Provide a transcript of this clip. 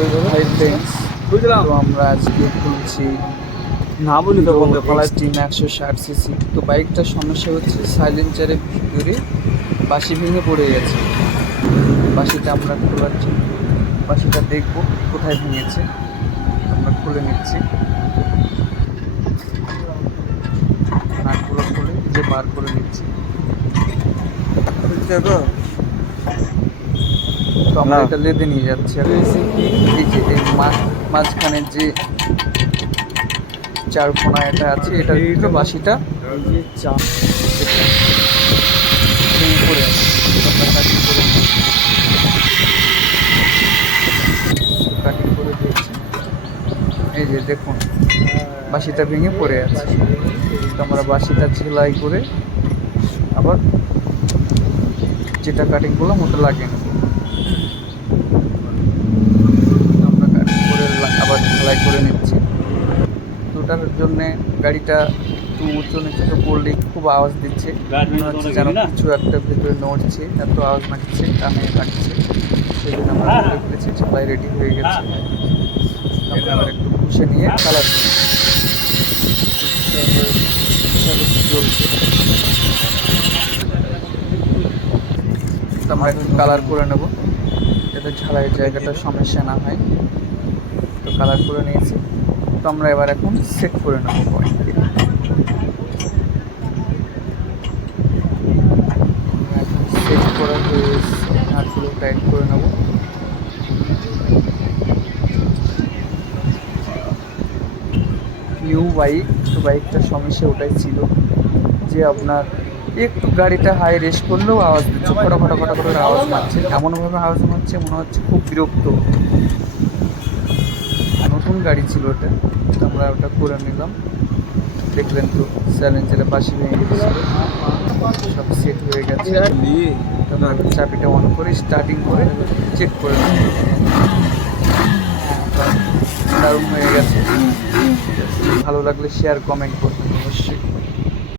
Hi friends, বুঝলাম তো আমরা আজকে খুলছি না বলি তো বন্ধু টিম 160 সিসি। তো বাইকটার সমস্যা হচ্ছে সাইলেন্সারের ভিতরে বাঁশি ভেঙে পড়ে গেছে। বাঁশিটা আমরা খোলার জন্য বাঁশিটা দেখব কোথায় ভেঙেছে। আমরা খুলে নিচ্ছি, নাটগুলো খুলে যে বার করে নিচ্ছি। তো আমরা এটা লেদে নিয়ে যাচ্ছি। আর এই যে এই মাঝখানে যে চার কোনা এটা আছে, এটার ভিতরে বাঁশিটা ভেঙে পড়ে আছে। আমরা কাটিং করে দিয়েছি। এই যে দেখুন, বাঁশিটা ভেঙে পড়ে আছে। তো আমরা বাঁশিটা ঝেলাই করে আবার যেটা কাটিং করলাম ওটা লাগিয়ে নেব। আমরা কাটিং করে আবার ঝালাই করে নিচ্ছি। তো ওটার জন্যে গাড়িটা একটু উঁচু নিচু করলে খুব আওয়াজ দিচ্ছে, মনে হচ্ছে যেন কিছু একটা ভেতরে নড়ছে, এত আওয়াজ লাগছে, কানে লাগছে। সেই জন্য আমরা ফেলেছি, ঝালাই রেডি হয়ে গেছে। আমরা আবার একটু ঘুষে নিয়ে কালার চলছে। তো আমরা একটু কালার করে নেব যাতে ঝালাইয়ের জায়গাটা সমস্যা না হয়। তো কালার করে নিয়েছি। তো আমরা এবার এখন সেট করে নেব পয়েন্টকে। এখন সেট করা হয়ে নাটগুলো টাইট করে নেব। নিউ বাইক, তো বাইকটার সমস্যা ওটাই ছিল যে আপনার একটু গাড়িটা হাই রেস্ট করলেও আওয়াজ দিচ্ছে, ফটাফটা করে আওয়াজ মারছে, এমনভাবে আওয়াজ মারছে মনে হচ্ছে খুব বিরক্ত। নতুন গাড়ি ছিল ওটা, আমরা ওটা করে নিলাম। দেখলেন তো চ্যালেঞ্জের বাঁশি ভেঙে গেছিল, সব সেট হয়ে গেছে। আমরা চাবিটা অন করে স্টার্টিং করে চেক করে নিলাম। দারুণ হয়ে গেছে। ভালো লাগলে শেয়ার কমেন্ট করবেন অবশ্যই।